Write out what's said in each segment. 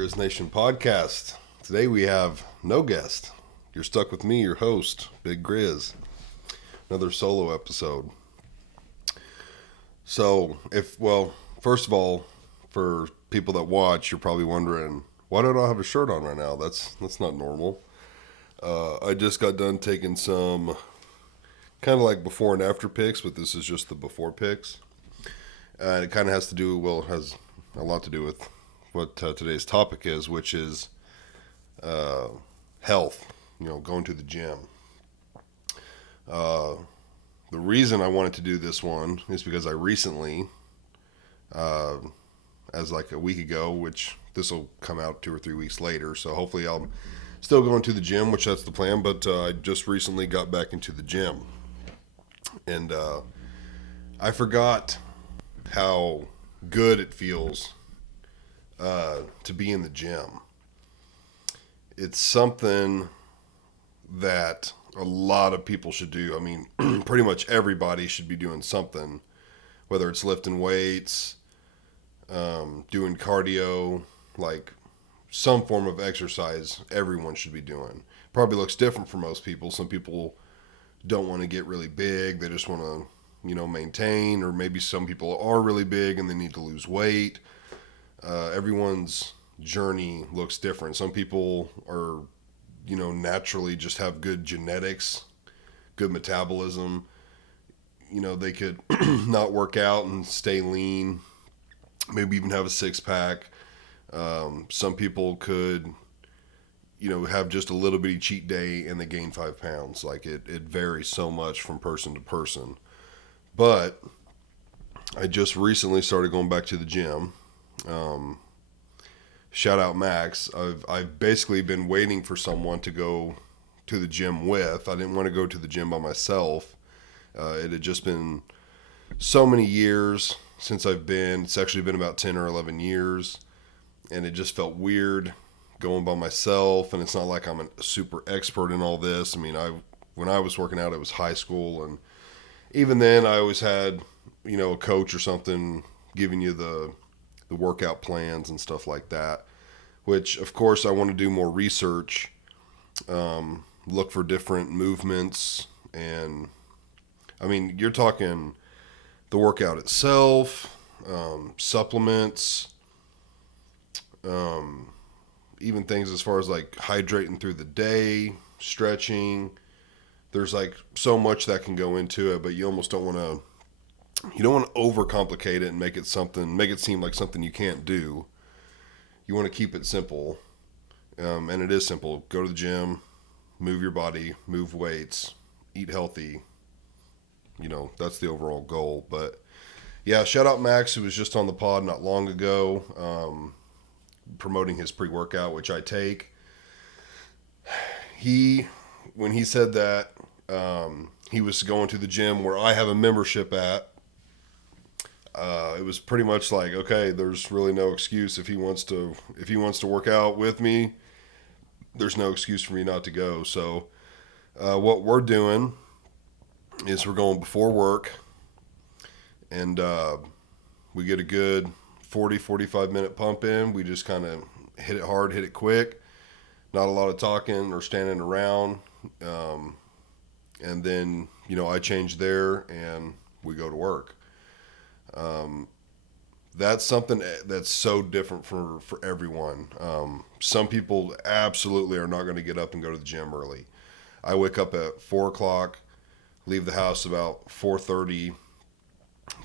BigGrizz Nation podcast. Today we have no guest. You're stuck with me, your host, BigGrizz. Another solo episode. So, first of all, for people that watch, you're probably wondering, why don't I have a shirt on right now? That's not normal. I just got done taking some kind of like before and after pics, but this is just the before pics. And it kind of has to do, it has a lot to do with what today's topic is, which is health, going to the gym. The reason I wanted to do this one is because I recently, as like a week ago, which this will come out 2 or 3 weeks later, so hopefully I'll still going to the gym, which that's the plan, but I just recently got back into the gym. And I forgot how good it feels to be in the gym. It's something that a lot of people should do. I mean, pretty much everybody should be doing something, whether it's lifting weights, doing cardio, like some form of exercise. Everyone should be doing. Probably looks different for most people. Some people don't want to get really big. They just want to, maintain, or maybe some people are really big and they need to lose weight. Everyone's journey looks different. Some people are, naturally just have good genetics, good metabolism. They could not work out and stay lean, maybe even have a six pack. Some people could, have just a little bitty cheat day and they gain 5 pounds. Like it varies so much from person to person. But I just recently started going back to the gym. Shout out Max. I've basically been waiting for someone to go to the gym with. I didn't want to go to the gym by myself. It had just been so many years since I've been. It's actually been about 10 or 11 years. And it just felt weird going by myself. And it's not like I'm a super expert in all this. I mean, when I was working out, it was high school. And even then, I always had, a coach or something giving you the workout plans and stuff like that, which of course I want to do more research, look for different movements. And I mean, you're talking the workout itself, supplements, even things as far as like hydrating through the day, stretching. There's like so much that can go into it, but you almost don't want to overcomplicate it and make it seem like something you can't do. You want to keep it simple. And it is simple. Go to the gym, move your body, move weights, eat healthy. That's the overall goal. But yeah, shout out Max, who was just on the pod not long ago, promoting his pre-workout, which I take. When he said that, he was going to the gym where I have a membership at. It was pretty much like, okay, there's really no excuse if he wants to work out with me. There's no excuse for me not to go. So, what we're doing is we're going before work, and we get a good 45 minute pump in. We just kind of hit it hard, hit it quick. Not a lot of talking or standing around. And then, I change there and we go to work. That's something that's so different for everyone. Some people absolutely are not going to get up and go to the gym early. I wake up at 4 o'clock, leave the house about 4:30,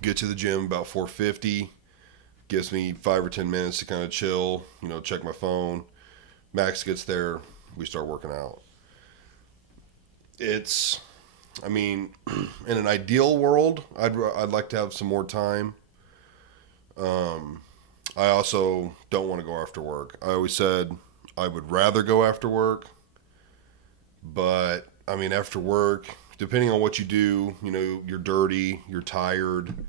get to the gym about 4:50, gives me 5 or 10 minutes to kind of chill, check my phone. Max gets there, we start working out. In an ideal world, I'd like to have some more time. I also don't want to go after work. I always said I would rather go after work, but after work, depending on what you do, you're dirty, you're tired,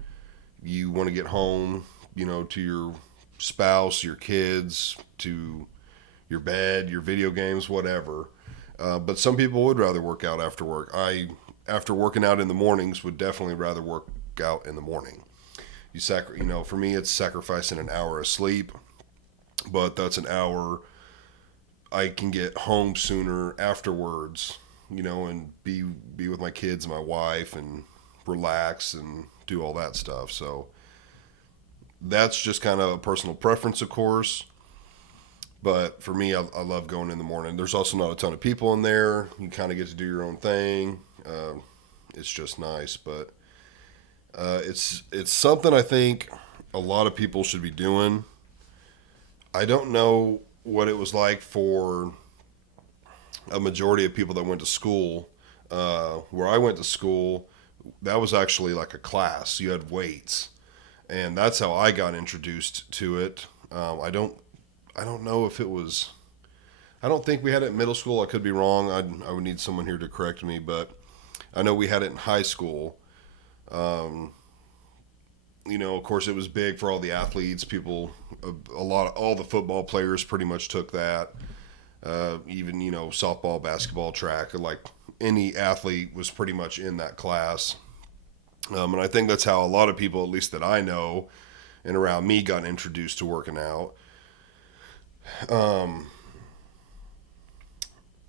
you want to get home, to your spouse, your kids, to your bed, your video games, whatever. But some people would rather work out after work. After working out in the mornings, would definitely rather work out in the morning. For me, it's sacrificing an hour of sleep. but that's an hour I can get home sooner afterwards, and be with my kids and my wife and relax and do all that stuff. So that's just kind of a personal preference, of course. But for me, I love going in the morning. There's also not a ton of people in there. You kind of get to do your own thing. It's just nice, but it's something I think a lot of people should be doing. I don't know what it was like for a majority of people that went to school. Where I went to school, that was actually like a class. You had weights, and that's how I got introduced to it. I don't know if it was. I don't think we had it in middle school. I could be wrong. I would need someone here to correct me, but I know we had it in high school. Um, of course, it was big for all the athletes. People, all the football players pretty much took that. Even softball, basketball, track, like any athlete was pretty much in that class. And I think that's how a lot of people, at least that I know and around me, got introduced to working out. Um,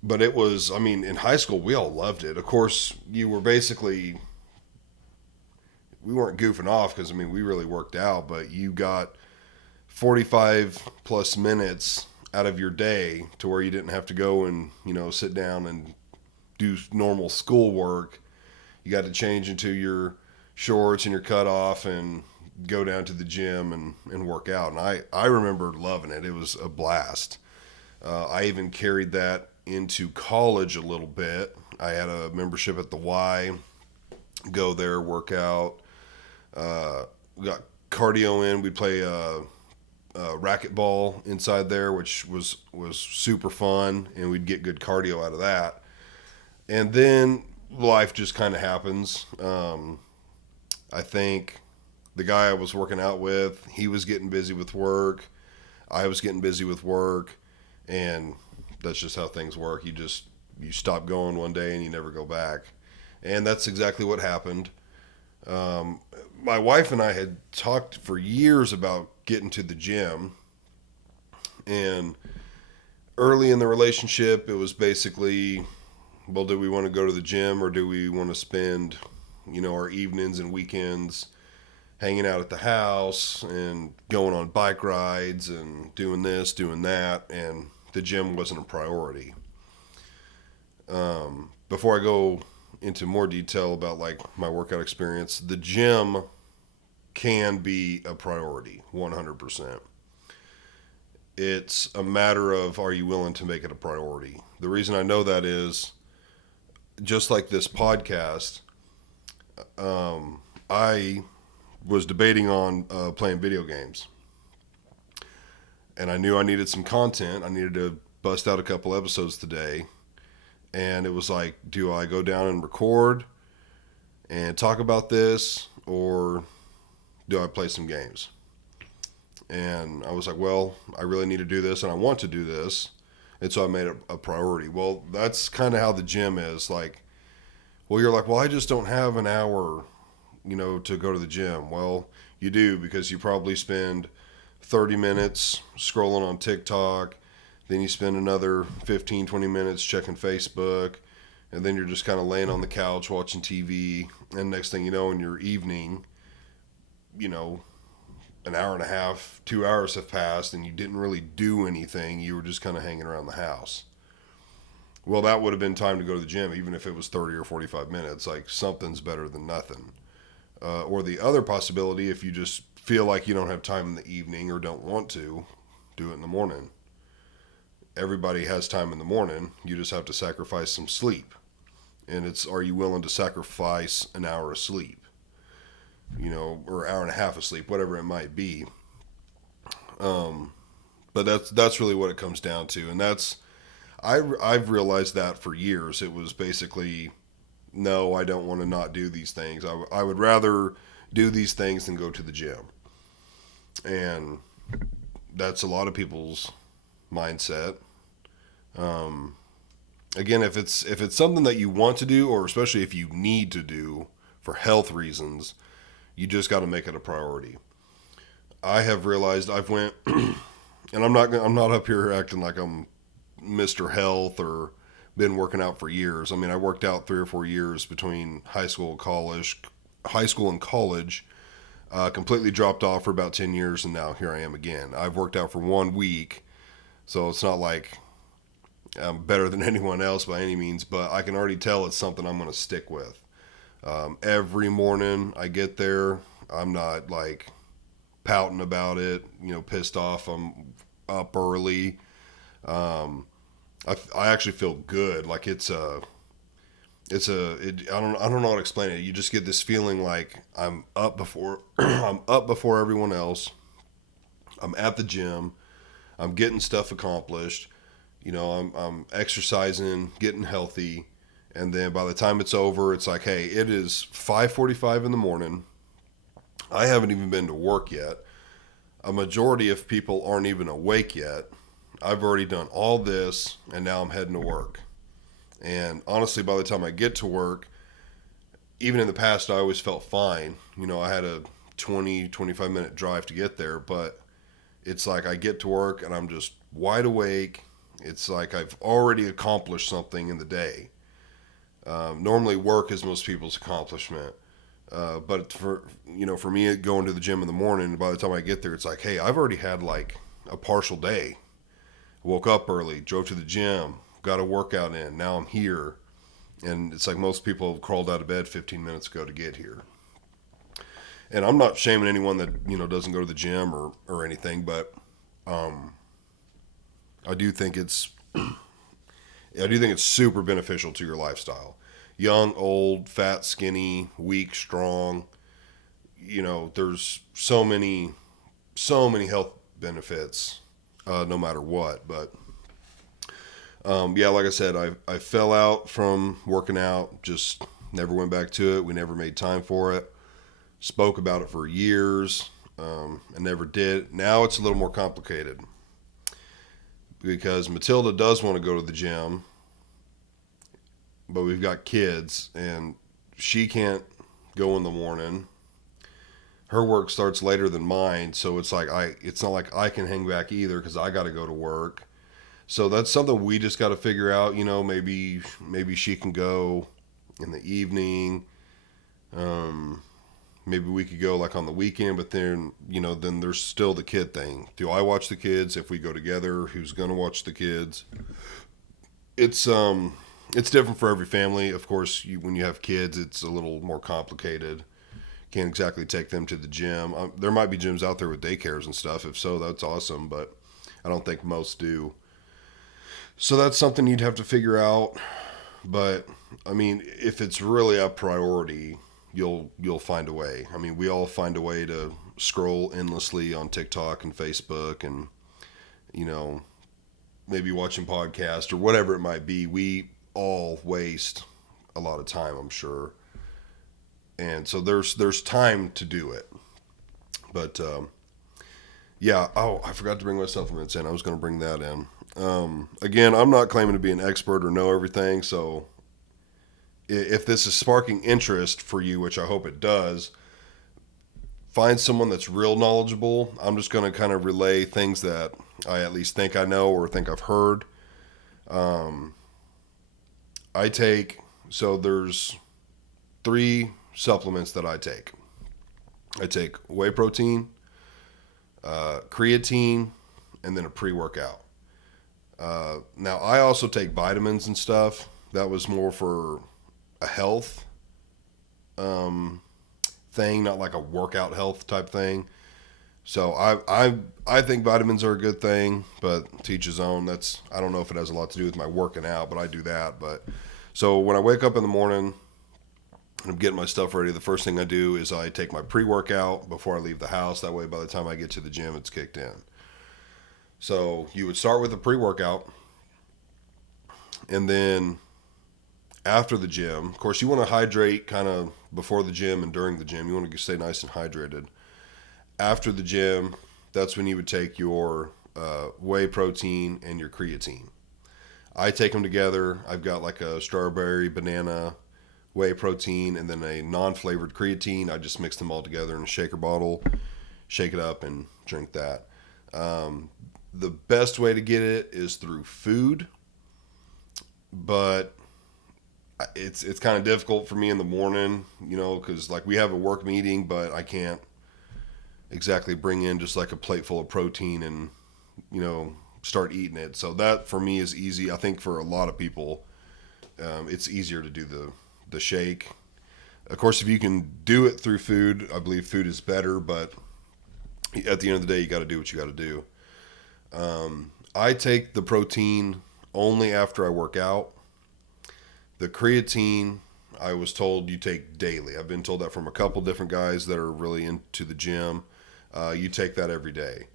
but it was, I mean, in high school, we all loved it. Of course, you were basically, we weren't goofing off because, I mean, we really worked out, but you got 45 plus minutes out of your day to where you didn't have to go and, sit down and do normal schoolwork. You got to change into your shorts and your cutoff and go down to the gym and work out. And I remember loving it. It was a blast. I even carried that into college a little bit. I had a membership at the Y, go there, work out. We got cardio in. We'd play racquetball inside there, which was super fun, and we'd get good cardio out of that. And then life just kind of happens. I think the guy I was working out with, he was getting busy with work. I was getting busy with work, and that's just how things work. You stop going one day and you never go back. And that's exactly what happened. My wife and I had talked for years about getting to the gym, and early in the relationship, it was basically, well, do we want to go to the gym or do we want to spend, our evenings and weekends hanging out at the house and going on bike rides and doing this, doing that, and the gym wasn't a priority. Before I go into more detail about like my workout experience, the gym can be a priority 100%. It's a matter of, are you willing to make it a priority? The reason I know that is just like this podcast, I was debating on playing video games, and I knew I needed some content. I needed to bust out a couple episodes today, and it was like, do I go down and record and talk about this, or do I play some games? And I was like, well, I really need to do this, and I want to do this, and so I made it a priority. Well, that's kind of how the gym is. Like, well, you're like, well, I just don't have an hour, to go to the gym. Well, you do, because you probably spend 30 minutes scrolling on TikTok, then you spend another 15, 20 minutes checking Facebook, and then you're just kind of laying on the couch watching TV, and next thing you know, in your evening, an hour and a half, 2 hours have passed, and you didn't really do anything. You were just kind of hanging around the house. Well, that would have been time to go to the gym, even if it was 30 or 45 minutes. Like, something's better than nothing. Or the other possibility, if you just feel like you don't have time in the evening or don't want to, do it in the morning. Everybody has time in the morning. You just have to sacrifice some sleep. And it's, are you willing to sacrifice an hour of sleep? Or hour and a half of sleep, whatever it might be. But that's really what it comes down to. And I've realized that for years. It was basically, no, I don't want to not do these things. I would rather do these things than go to the gym. And that's a lot of people's mindset. Again, if it's something that you want to do, or especially if you need to do for health reasons, you just got to make it a priority. I have realized I've went and I'm not up here acting like I'm Mr. Health or been working out for years. I mean, I worked out 3 or 4 years between high school and college. Completely dropped off for about 10 years, and now here I am again. I've worked out for 1 week, so it's not like I'm better than anyone else by any means, but I can already tell it's something I'm going to stick with. Every morning I get there, I'm not like pouting about it, pissed off. I'm up early. Um, I actually feel good. Like I don't know how to explain it. You just get this feeling like I'm up before I'm up before everyone else. I'm at the gym. I'm getting stuff accomplished. I'm exercising, getting healthy, and then by the time it's over, it's like, hey, it is 5:45 in the morning. I haven't even been to work yet. A majority of people aren't even awake yet. I've already done all this, and now I'm heading to work. And honestly, by the time I get to work, even in the past, I always felt fine. I had a 25 minute drive to get there, but it's like I get to work and I'm just wide awake. It's like I've already accomplished something in the day. Normally, work is most people's accomplishment. But for me, going to the gym in the morning, by the time I get there, it's like, hey, I've already had like a partial day. Woke up early, drove to the gym, got a workout in. Now I'm here, and it's like most people have crawled out of bed 15 minutes ago to get here. And I'm not shaming anyone that doesn't go to the gym or anything, but I do think it's super beneficial to your lifestyle. Young, old, fat, skinny, weak, strong. There's so many health benefits, no matter what. But yeah, like I said, I fell out from working out. Just never went back to it. We never made time for it. Spoke about it for years, and never did. Now it's a little more complicated because Matilda does want to go to the gym, but we've got kids, and she can't go in the morning. Her work starts later than mine, so it's not like I can hang back either because I got to go to work. So that's something we just got to figure out. Maybe she can go in the evening. Maybe we could go like on the weekend, but then there's still the kid thing. Do I watch the kids? If we go together, who's gonna watch the kids? It's different for every family. Of course, when you have kids, it's a little more complicated. Can't exactly take them to the gym. There might be gyms out there with daycares and stuff. If so, that's awesome, but I don't think most do. So that's something you'd have to figure out. But I mean, if it's really a priority, you'll find a way. I mean, we all find a way to scroll endlessly on TikTok and Facebook, and maybe watching podcasts or whatever it might be. We all waste a lot of time, I'm sure, and so there's time to do it. But yeah. Oh, I forgot to bring my supplements in. I was going to bring that in. Again, I'm not claiming to be an expert or know everything, so if this is sparking interest for you, which I hope it does, find someone that's real knowledgeable. I'm just going to kind of relay things that I at least think I know or think I've heard. There's 3 supplements that I take. I take whey protein, creatine, and then a pre-workout. Now, I also take vitamins and stuff. That was more for a health thing, not like a workout health type thing. So I think vitamins are a good thing, but to each his own. I don't know if it has a lot to do with my working out, but I do that. But so when I wake up in the morning and I'm getting my stuff ready, the first thing I do is I take my pre-workout before I leave the house. That way, by the time I get to the gym, it's kicked in. So you would start with a pre-workout, and then after the gym, of course, you want to hydrate kind of before the gym and during the gym. You want to stay nice and hydrated. After the gym, that's when you would take your whey protein and your creatine. I take them together. I've got like a strawberry, banana, whey protein, and then a non-flavored creatine. I just mix them all together in a shaker bottle, shake it up, and drink that. The best way to get it is through food, but it's kind of difficult for me in the morning, because like we have a work meeting, but I can't exactly bring in just like a plate full of protein and start eating it. So that for me is easy. I think for a lot of people, it's easier to do the shake. Of course, if you can do it through food, I believe food is better. But at the end of the day, you got to do what you got to do. I take the protein only after I work out. The creatine, I was told you take daily. I've been told that from a couple different guys that are really into the gym. You take that every day.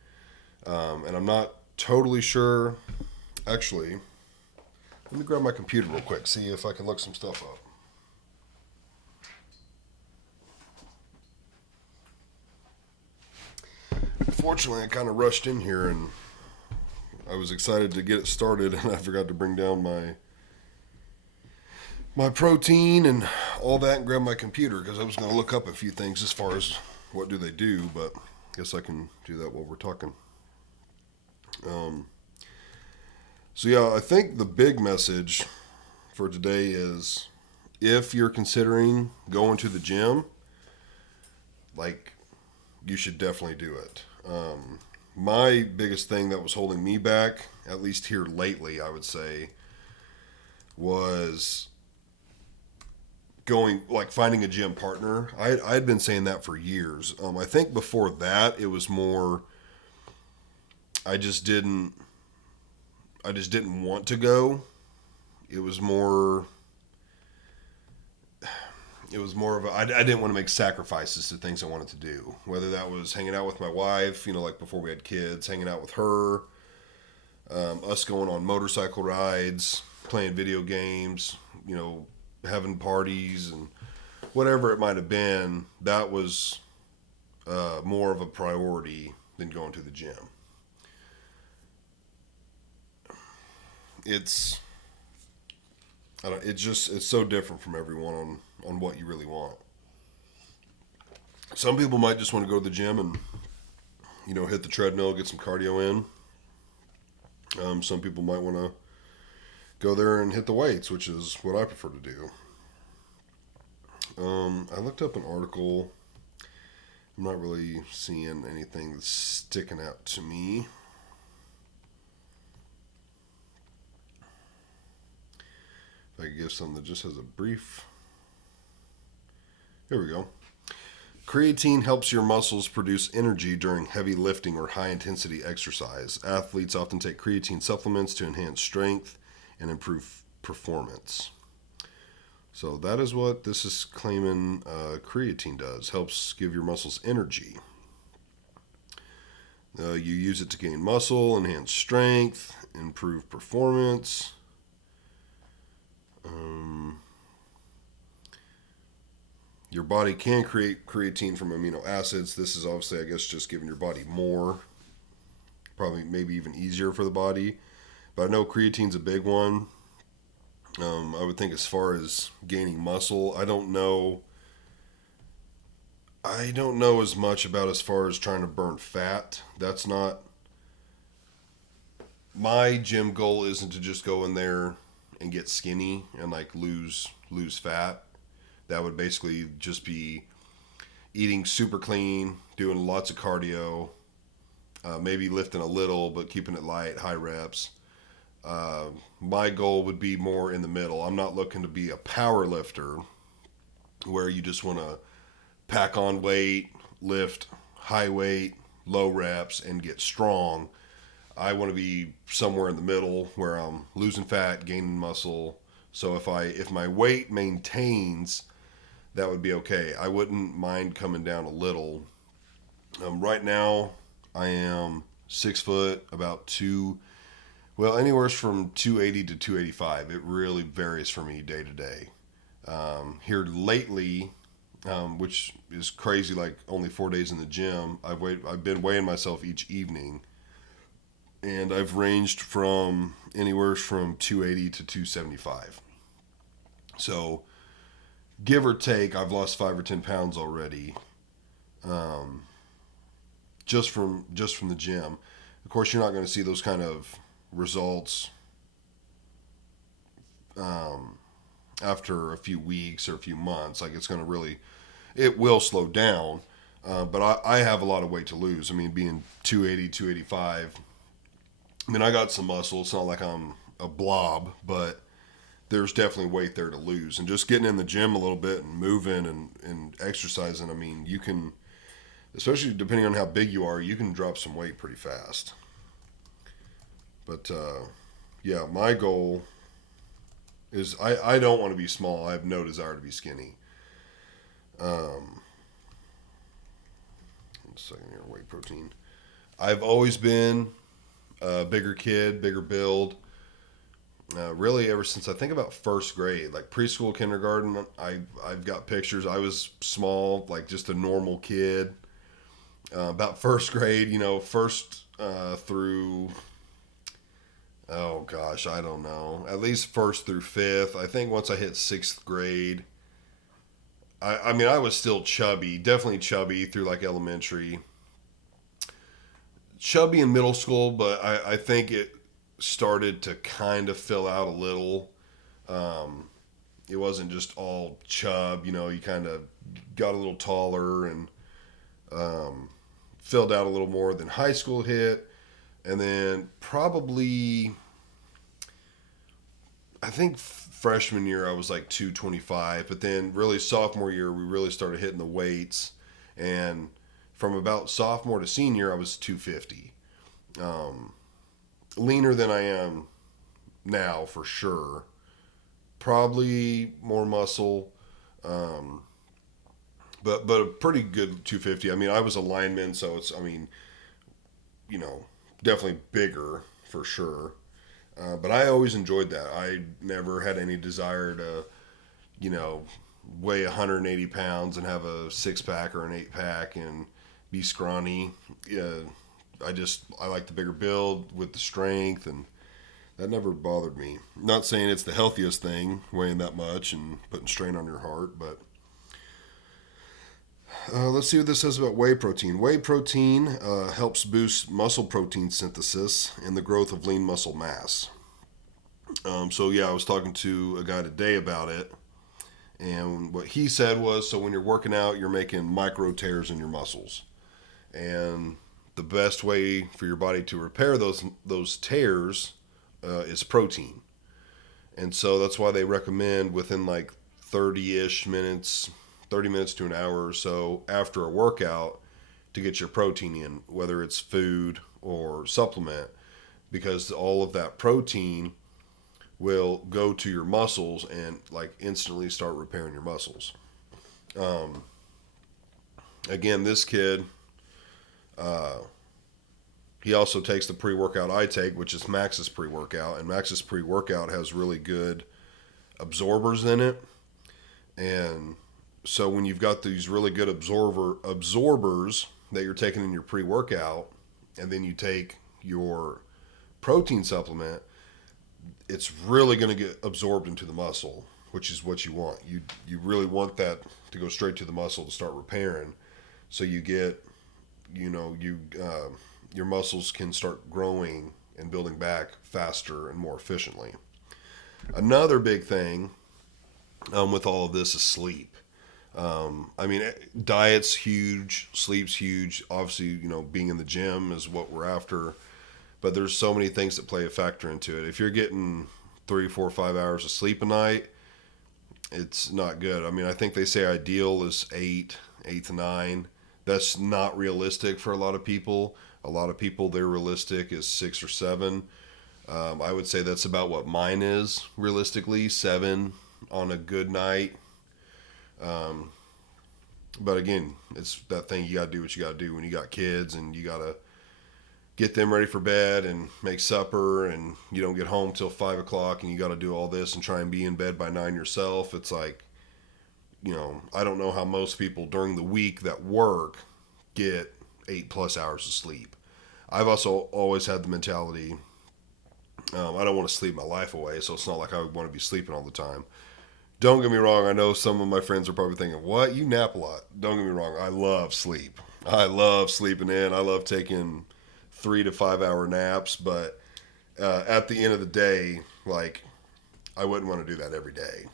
And I'm not totally sure. Actually, let me grab my computer real quick, see if I can look some stuff up. Fortunately, I kind of rushed in here and I was excited to get it started, and I forgot to bring down my protein and all that and grab my computer because I was going to look up a few things as far as what do they do, but I guess I can do that while we're talking. So yeah, I think the big message for today is if you're considering going to the gym, like, you should definitely do it. My biggest thing that was holding me back, at least here lately, I would say, was finding a gym partner. I'd been saying that for years. I think before that it was more I just didn't want to go. It was more of I didn't want to make sacrifices to things I wanted to do. Whether that was hanging out with my wife, like before we had kids, hanging out with her, us going on motorcycle rides, playing video games, having parties and whatever it might have been. That was more of a priority than going to the gym. It's so different from everyone on what you really want. Some people might just want to go to the gym and hit the treadmill, get some cardio in. Some people might want to go there and hit the weights, which is what I prefer to do. I looked up an article. I'm not really seeing anything that's sticking out to me. If I could give something that just has a brief. Here we go. Creatine helps your muscles produce energy during heavy lifting or high intensity exercise. Athletes often take creatine supplements to enhance strength and improve performance. So that is what this is claiming creatine does. Helps give your muscles energy. You use it to gain muscle, enhance strength, improve performance. Your body can create creatine from amino acids. This is obviously, I guess, just giving your body more. Probably maybe even easier for the body. But I know creatine's a big one. I would think as far as gaining muscle, I don't know as much about as far as trying to burn fat. That's not my gym goal. Isn't to just go in there and get skinny and like lose fat. That would basically just be eating super clean, doing lots of cardio, maybe lifting a little but keeping it light, high reps. My goal would be more in the middle. I'm not looking to be a power lifter where you just want to pack on weight, lift high weight, low reps, and get strong. I want to be somewhere in the middle where I'm losing fat, gaining muscle. So if my weight maintains, that would be okay. I wouldn't mind coming down a little. Right now, I am 6 foot, about anywhere from 280 to 285. It really varies for me day to day. Here lately, which is crazy, like only 4 days in the gym, I've been weighing myself each evening, and I've ranged from anywhere from 280 to 275. So, give or take, I've lost 5 or 10 pounds already, just from the gym. Of course, you're not going to see those kind of results after a few weeks or a few months. Like it's going to really, it will slow down. But I have a lot of weight to lose. I mean, being 280, 285, I mean, I got some muscle. It's not like I'm a blob, but there's definitely weight there to lose. And just getting in the gym a little bit and moving and exercising, I mean, you can, especially depending on how big you are, you can drop some weight pretty fast. But yeah, my goal is I don't want to be small. I have no desire to be skinny. Um, 1 second here, whey protein. I've always been a bigger kid, bigger build. Really, ever since I think about first grade, like preschool, kindergarten, I've got pictures. I was small, like just a normal kid. About first grade, first through, oh gosh, I don't know, at least first through fifth. I think once I hit sixth grade, I mean, I was still chubby, definitely chubby through like elementary, chubby in middle school, but I think it started to kind of fill out a little. It wasn't just all chub, you kind of got a little taller and filled out a little more than high school hit. And then probably, I think freshman year I was like 225, but then really sophomore year we really started hitting the weights, and from about sophomore to senior I was 250. Leaner than I am now for sure. Probably more muscle, but a pretty good 250. I mean, I was a lineman, so it's, I mean, definitely bigger for sure. But I always enjoyed that. I never had any desire to, you know, weigh 180 pounds and have a six pack or an eight pack and be scrawny. Yeah, I like the bigger build with the strength, and that never bothered me. Not saying it's the healthiest thing, weighing that much and putting strain on your heart, but let's see what this says about whey protein. Whey protein helps boost muscle protein synthesis and the growth of lean muscle mass. So yeah, I was talking to a guy today about it, and what he said was, so when you're working out, you're making micro tears in your muscles, and the best way for your body to repair those tears is protein. And so that's why they recommend within like 30-ish minutes, 30 minutes to an hour or so after a workout to get your protein in, whether it's food or supplement, because all of that protein will go to your muscles and like instantly start repairing your muscles. Again, this kid, he also takes the pre-workout I take, which is Max's pre-workout, and Max's pre-workout has really good absorbers in it. And so when you've got these really good absorbers that you're taking in your pre-workout, and then you take your protein supplement, it's really going to get absorbed into the muscle, which is what you want. You really want that to go straight to the muscle to start repairing, so you get, your muscles can start growing and building back faster and more efficiently. Another big thing with all of this is sleep. I mean, diet's huge, sleep's huge. Obviously, being in the gym is what we're after, but there's so many things that play a factor into it. If you're getting 3, 4, 5 hours of sleep a night, it's not good. I mean, I think they say ideal is 8 to 9. That's not realistic for a lot of people. A lot of people, their realistic is 6 or 7. I would say that's about what mine is realistically, 7 on a good night. But again, it's that thing, you got to do what you got to do when you got kids, and you got to get them ready for bed and make supper, and you don't get home till 5 o'clock, and you got to do all this and try and be in bed by 9 yourself. It's like, I don't know how most people during the week that work get 8+ hours of sleep. I've also always had the mentality, I don't want to sleep my life away, so it's not like I want to be sleeping all the time. Don't get me wrong, I know some of my friends are probably thinking, what, you nap a lot. Don't get me wrong, I love sleep. I love sleeping in. I love taking 3 to 5 hour naps, but at the end of the day, like, I wouldn't want to do that every day.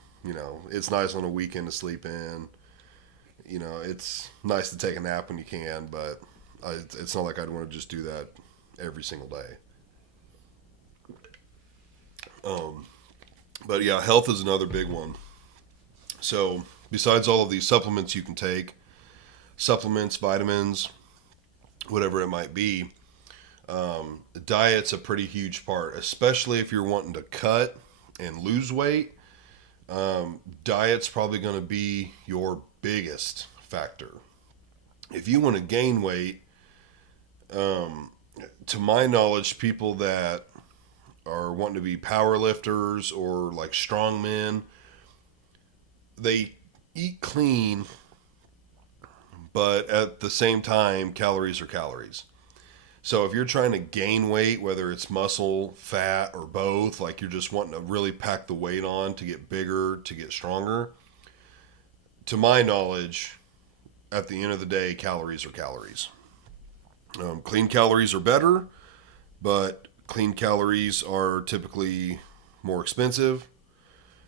It's nice on a weekend to sleep in. It's nice to take a nap when you can, but it's not like I'd want to just do that every single day. But yeah, health is another big one. So besides all of these supplements you can take, supplements, vitamins, whatever it might be, diet's a pretty huge part, especially if you're wanting to cut and lose weight. Diet's probably going to be your biggest factor. If you want to gain weight, to my knowledge, people that are wanting to be power lifters or like strongmen, they eat clean, but at the same time, calories are calories. So if you're trying to gain weight, whether it's muscle, fat, or both, like you're just wanting to really pack the weight on to get bigger, to get stronger, to my knowledge, at the end of the day, calories are calories. Clean calories are better, but clean calories are typically more expensive,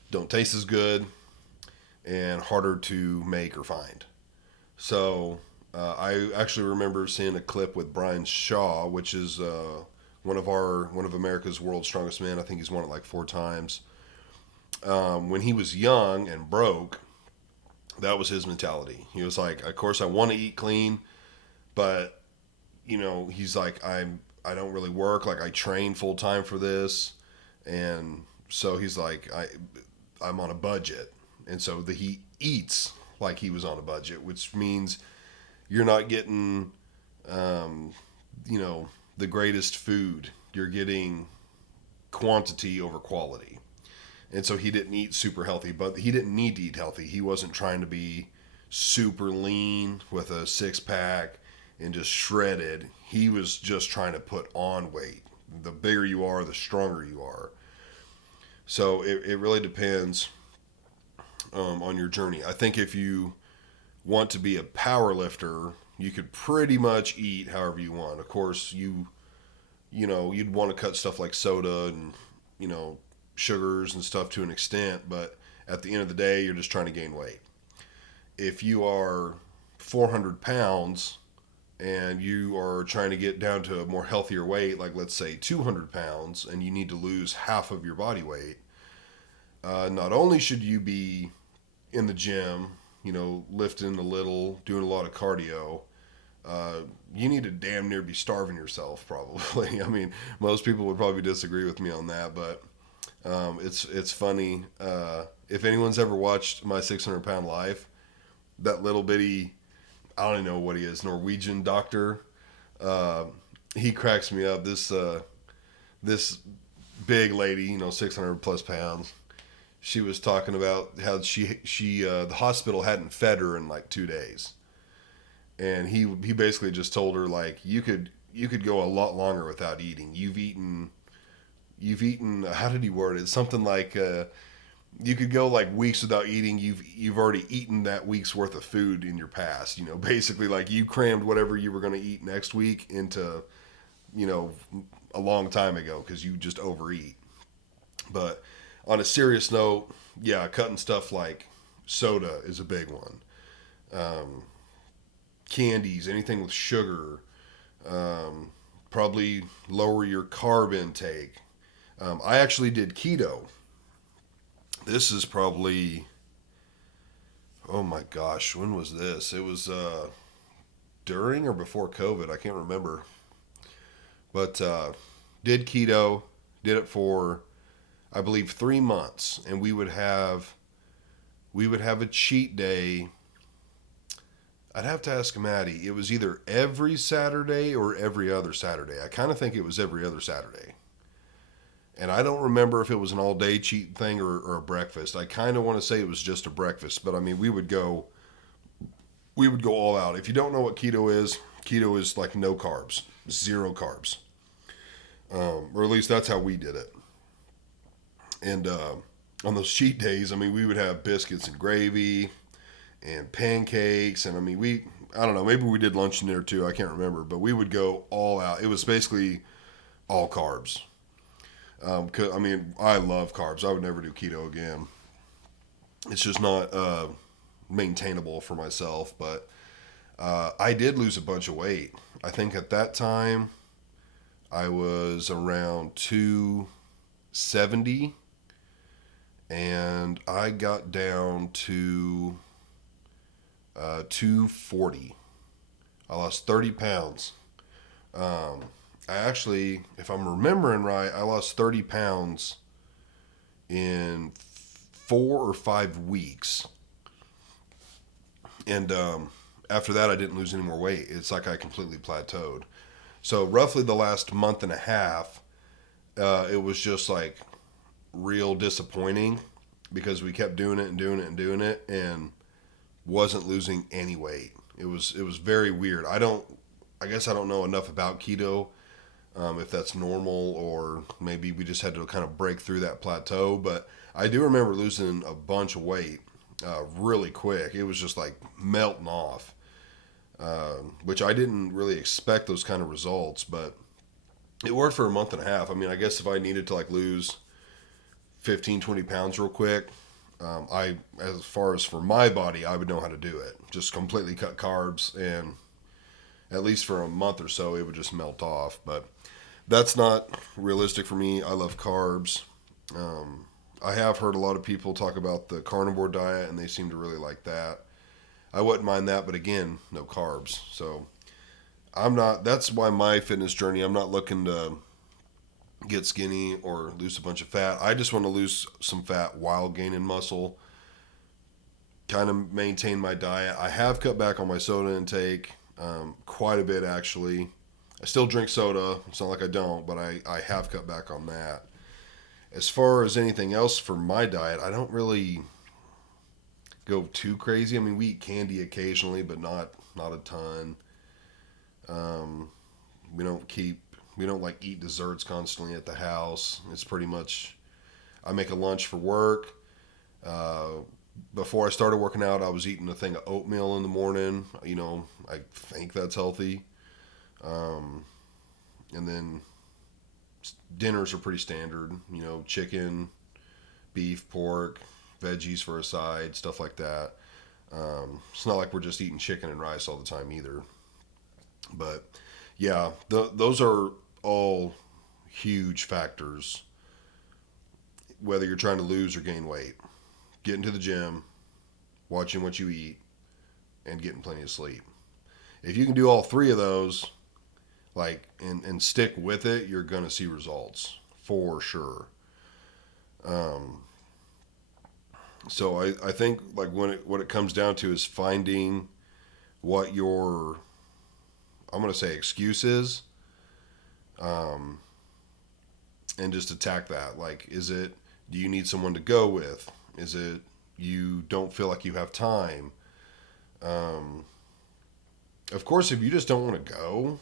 don't taste as good, and harder to make or find. So I actually remember seeing a clip with Brian Shaw, which is one of America's world's strongest men. I think he's won it like 4 times. When he was young and broke, that was his mentality. He was like, of course I want to eat clean, but he's like, I don't really work. Like, I train full time for this. And so he's like, I'm on a budget. And so he eats like he was on a budget, which means you're not getting, the greatest food. You're getting quantity over quality. And so he didn't eat super healthy, but he didn't need to eat healthy. He wasn't trying to be super lean with a 6-pack and just shredded. He was just trying to put on weight. The bigger you are, the stronger you are. So it really depends on your journey. I think if you want to be a power lifter, you could pretty much eat however you want. Of course, you'd want to cut stuff like soda and, sugars and stuff to an extent, but at the end of the day, you're just trying to gain weight. If you are 400 pounds and you are trying to get down to a more healthier weight, like let's say 200 pounds, and you need to lose half of your body weight, not only should you be in the gym, lifting a little, doing a lot of cardio, you need to damn near be starving yourself, probably. I mean, most people would probably disagree with me on that, but it's funny. If anyone's ever watched My 600-Pound Life, that little bitty, I don't even know what he is, Norwegian doctor, he cracks me up. This big lady, 600 plus pounds, she was talking about how the hospital hadn't fed her in like 2 days. And he basically just told her, like, you could go a lot longer without eating. You've eaten, how did he word it? Something like, you could go like weeks without eating. You've already eaten that week's worth of food in your past. Basically, like, you crammed whatever you were going to eat next week into, a long time ago because you just overeat. But on a serious note, yeah, cutting stuff like soda is a big one. Candies, anything with sugar, probably lower your carb intake. I actually did keto. This is probably, oh my gosh, when was this? It was during or before COVID. I can't remember. But did keto, did it for, I believe, 3 months. And we would have a cheat day. I'd have to ask Maddie. It was either every Saturday or every other Saturday. I kind of think it was every other Saturday. And I don't remember if it was an all-day cheat thing or a breakfast. I kind of want to say it was just a breakfast. But, I mean, we would go all out. If you don't know what keto is like no carbs, 0 carbs. Or at least that's how we did it. And on those cheat days, I mean, we would have biscuits and gravy and pancakes, and I mean, I don't know, maybe we did lunch in there too. I can't remember, but we would go all out. It was basically all carbs. 'Cause, I mean, I love carbs. I would never do keto again. It's just not maintainable for myself. But I did lose a bunch of weight. I think at that time I was around 270, and I got down to 240. I lost 30 pounds. I actually, if I'm remembering right, I lost 30 pounds in 4 or 5 weeks. And after that, I didn't lose any more weight. It's like I completely plateaued. So, roughly the last month and a half, it was just like real disappointing because we kept doing it and doing it and doing it and wasn't losing any weight. It was very weird. I guess I don't know enough about keto, if that's normal or maybe we just had to kind of break through that plateau. But I do remember losing a bunch of weight really quick. It was just like melting off, which I didn't really expect those kind of results, but it worked for a month and a half. I mean, I guess if I needed to like lose 15, 20 pounds real quick, as far as for my body, I would know how to do it. Just completely cut carbs, and at least for a month or so, it would just melt off. But that's not realistic for me. I love carbs. I have heard a lot of people talk about the carnivore diet, and they seem to really like that. I wouldn't mind that, but again, no carbs. So I'm not. That's why my fitness journey. I'm not looking to get skinny or lose a bunch of fat. I just want to lose some fat while gaining muscle. Kind of maintain my diet. I have cut back on my soda intake quite a bit, actually. I still drink soda. It's not like I don't, but I have cut back on that. As far as anything else for my diet, I don't really go too crazy. I mean, we eat candy occasionally, but not a ton. Um, we don't like eat desserts constantly at the house. It's pretty much I make a lunch for work. Before I started working out, I was eating a thing of oatmeal in the morning. I think that's healthy. Um, and then dinners are pretty standard. Chicken, beef, pork, veggies for a side, stuff like that. It's not like we're just eating chicken and rice all the time either. But yeah, those are all huge factors, whether you're trying to lose or gain weight. Getting to the gym, watching what you eat, and getting plenty of sleep. If you can do all three of those, and stick with it, you're gonna see results for sure. Um, so I think like what it comes down to is finding what your I'm gonna say excuse is, um, and just attack that. Like, do you need someone to go with? Is it you don't feel like you have time? Um, of course, if you just don't want to go,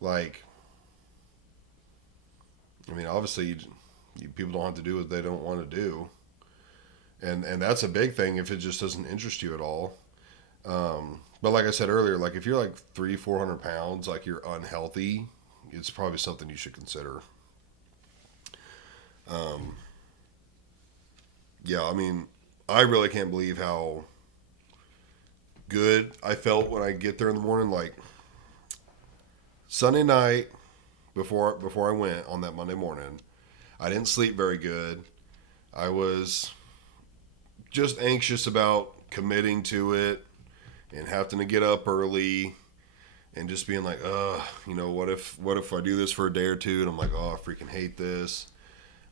like, I mean, obviously, people don't have to do what they don't want to do, and that's a big thing if it just doesn't interest you at all. But like I said earlier, like if you're like 300-400 pounds, like you're unhealthy, it's probably something you should consider. Um, yeah, I mean, I really can't believe how good I felt when I get there in the morning. Like Sunday night before I went on that Monday morning, I didn't sleep very good. I was just anxious about committing to it and having to get up early and just being like, what if I do this for a day or two and I'm like, oh, I freaking hate this.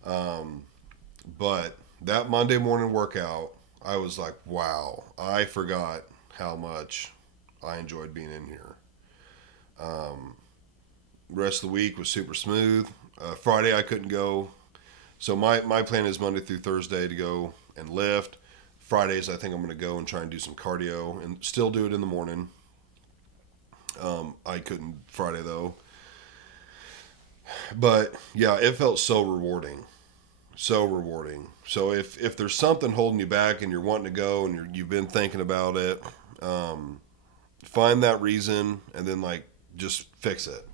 But that Monday morning workout, I was like, wow, I forgot how much I enjoyed being in here. Um, Rest of the week was super smooth. Friday I couldn't go, so my plan is Monday through Thursday to go and lift. Fridays I think I'm going to go and try and do some cardio and still do it in the morning. I couldn't Friday though, but yeah, it felt so rewarding, so rewarding. So if there's something holding you back and you're wanting to go and you've been thinking about it, um, find that reason and then like just fix it.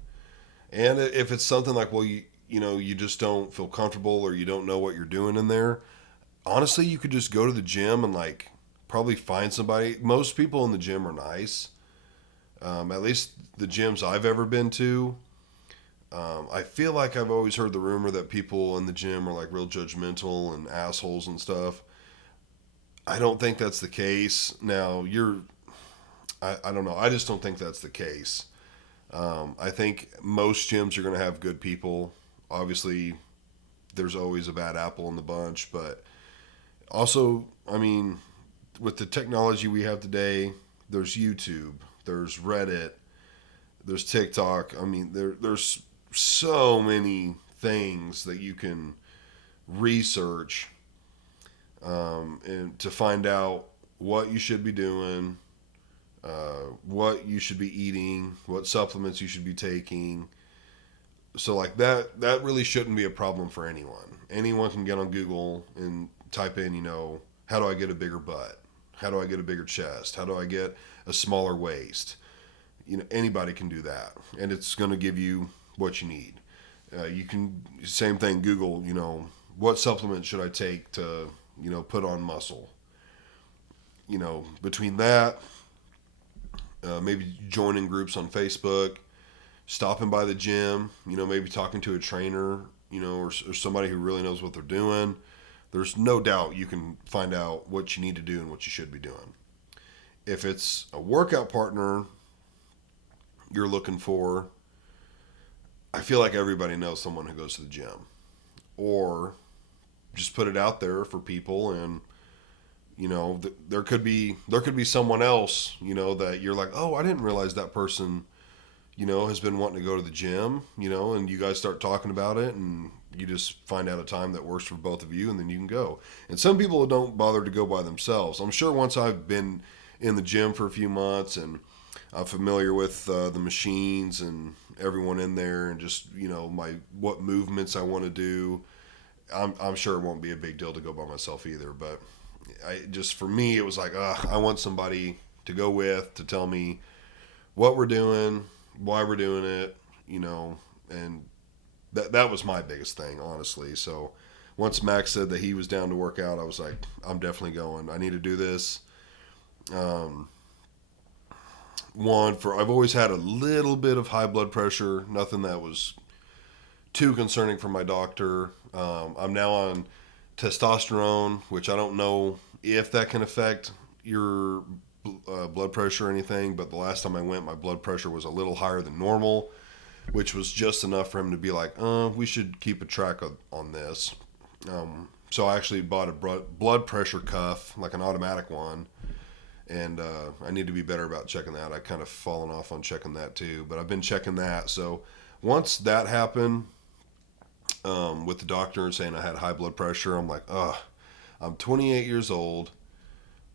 And if it's something like, well, you just don't feel comfortable or you don't know what you're doing in there, honestly, you could just go to the gym and like probably find somebody. Most people in the gym are nice. At least the gyms I've ever been to. I feel like I've always heard the rumor that people in the gym are like real judgmental and assholes and stuff. I don't think that's the case. Now, I don't know. I just don't think that's the case. I think most gyms are going to have good people. Obviously, there's always a bad apple in the bunch, but also, I mean, with the technology we have today, there's YouTube, there's Reddit, there's TikTok. I mean, there's so many things that you can research and to find out what you should be doing, what you should be eating, what supplements you should be taking. So like that really shouldn't be a problem for anyone. Anyone can get on Google and type in, how do I get a bigger butt? How do I get a bigger chest? How do I get a smaller waist? Anybody can do that, and it's going to give you what you need. You can same thing. Google, what supplement should I take to, put on muscle? Between that, maybe joining groups on Facebook, stopping by the gym, maybe talking to a trainer, or somebody who really knows what they're doing. There's no doubt you can find out what you need to do and what you should be doing. If it's a workout partner you're looking for, I feel like everybody knows someone who goes to the gym. Or just put it out there for people, and there could be someone else, that you're like, oh, I didn't realize that person, has been wanting to go to the gym, and you guys start talking about it, and you just find out a time that works for both of you, and then you can go. And some people don't bother to go by themselves. I'm sure once I've been in the gym for a few months and I'm familiar with the machines and everyone in there, and just what movements I want to do, I'm sure it won't be a big deal to go by myself either. But for me, it was like, I want somebody to go with to tell me what we're doing, why we're doing it, and that was my biggest thing, honestly. So once Max said that he was down to work out, I was like, I'm definitely going. I need to do this. I've always had a little bit of high blood pressure, nothing that was too concerning for my doctor. I'm now on testosterone, which I don't know if that can affect your blood pressure or anything, but the last time I went, my blood pressure was a little higher than normal, which was just enough for him to be like, we should keep a track on this. So I actually bought a blood pressure cuff, like an automatic one, and I need to be better about checking that. I kind of fallen off on checking that too, but I've been checking that. So once that happened, with the doctor and saying I had high blood pressure, I'm like, I'm 28 years old.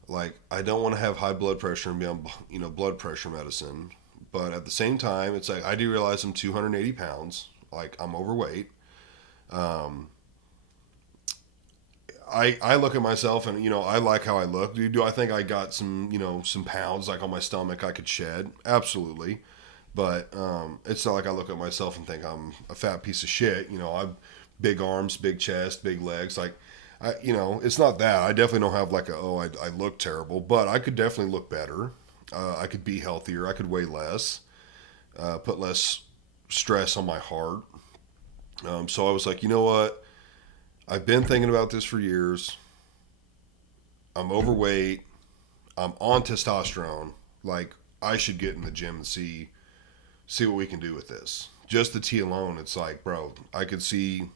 Like, I don't want to have high blood pressure and be on, blood pressure medicine. But at the same time, it's like, I do realize I'm 280 pounds. Like, I'm overweight. I look at myself and, I like how I look. Do I think I got some pounds like on my stomach I could shed? Absolutely. But it's not like I look at myself and think I'm a fat piece of shit. I've big arms, big chest, big legs. Like, it's not that. I definitely don't have like I look terrible, but I could definitely look better. I could be healthier. I could weigh less, put less stress on my heart. So I was like, you know what? I've been thinking about this for years. I'm overweight. I'm on testosterone. Like, I should get in the gym and see what we can do with this. Just the tea alone, it's like, bro, I could see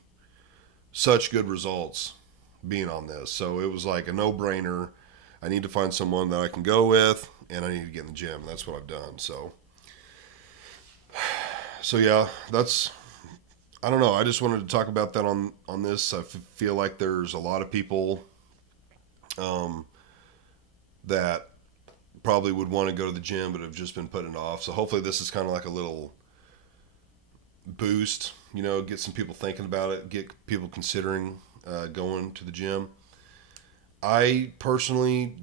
such good results being on this. So it was like a no-brainer. I need to find someone that I can go with, and I need to get in the gym. That's what I've done. So yeah, I don't know. I just wanted to talk about that on this. I feel like there's a lot of people that probably would want to go to the gym but have just been putting it off. So hopefully this is kind of like a little boost, get some people thinking about it, get people considering going to the gym. I personally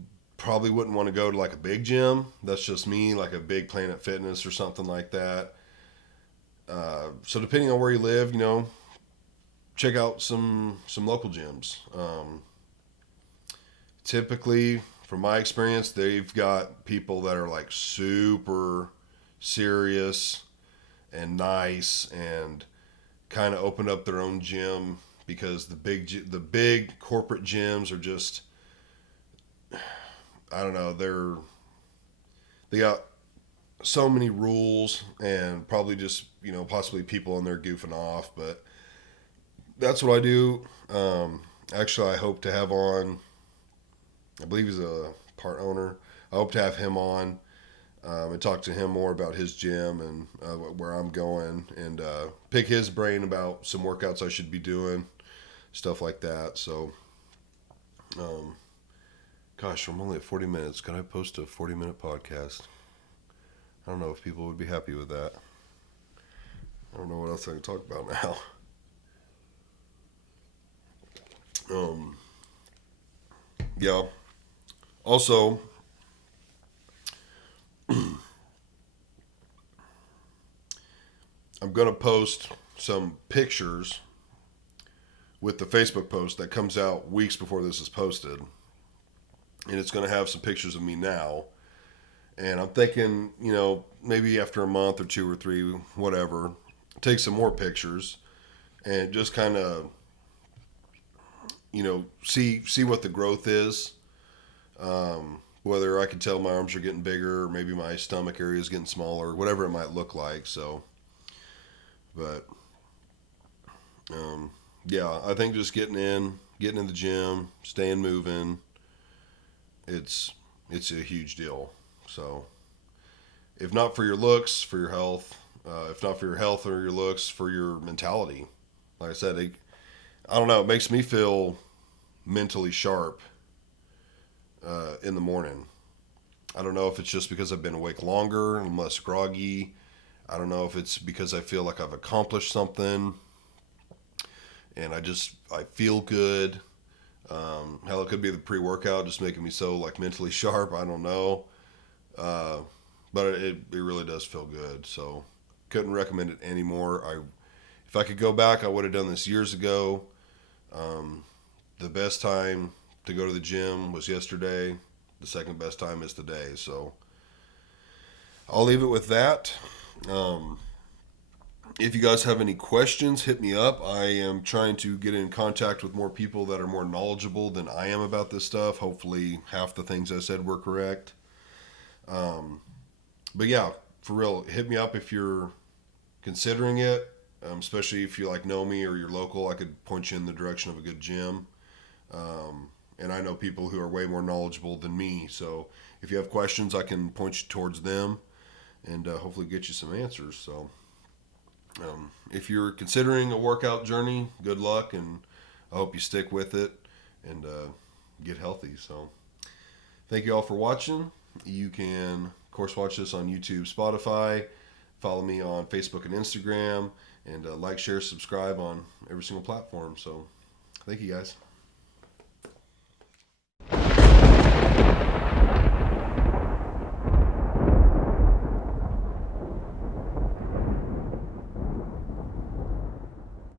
probably wouldn't want to go to like a big gym. That's just me, like a big Planet Fitness or something like that. So depending on where you live, check out some local gyms. Typically, from my experience, they've got people that are like super serious and nice and kind of opened up their own gym, because the big corporate gyms are just, I don't know, they got so many rules, and probably just possibly people in there goofing off. But that's what I do. Actually, I hope to have on, I believe he's a part owner, I hope to have him on and talk to him more about his gym and where I'm going, and pick his brain about some workouts I should be doing, stuff like that. So gosh, I'm only at 40 minutes. Can I post a 40-minute podcast? I don't know if people would be happy with that. I don't know what else I can talk about now. Yeah. Also, I'm going to post some pictures with the Facebook post that comes out weeks before this is posted. And it's going to have some pictures of me now. And I'm thinking, maybe after a month or 2 or 3, whatever, take some more pictures and just kind of, see what the growth is. Whether I can tell my arms are getting bigger, or maybe my stomach area is getting smaller, whatever it might look like. So, but yeah, I think just getting in the gym, staying moving, it's a huge deal. So, if not for your looks, for your health, if not for your health or your looks, for your mentality. Like I said, I don't know, it makes me feel mentally sharp in the morning. I don't know if it's just because I've been awake longer and I'm less groggy. I don't know if it's because I feel like I've accomplished something and I feel good. Hell, it could be the pre-workout just making me so like mentally sharp. I don't know. But it really does feel good. So couldn't recommend it anymore. If I could go back, I would have done this years ago. The best time to go to the gym was yesterday. The second best time is today. So I'll leave it with that. If you guys have any questions, hit me up. I am trying to get in contact with more people that are more knowledgeable than I am about this stuff. Hopefully half the things I said were correct. But yeah, for real, hit me up if you're considering it, especially if you know me or you're local. I could point you in the direction of a good gym. And I know people who are way more knowledgeable than me. So if you have questions, I can point you towards them and hopefully get you some answers. So if you're considering a workout journey, good luck, and I hope you stick with it and get healthy. So thank you all for watching. You can, of course, watch this on YouTube, Spotify. Follow me on Facebook and Instagram, and like, share, subscribe on every single platform. So thank you guys.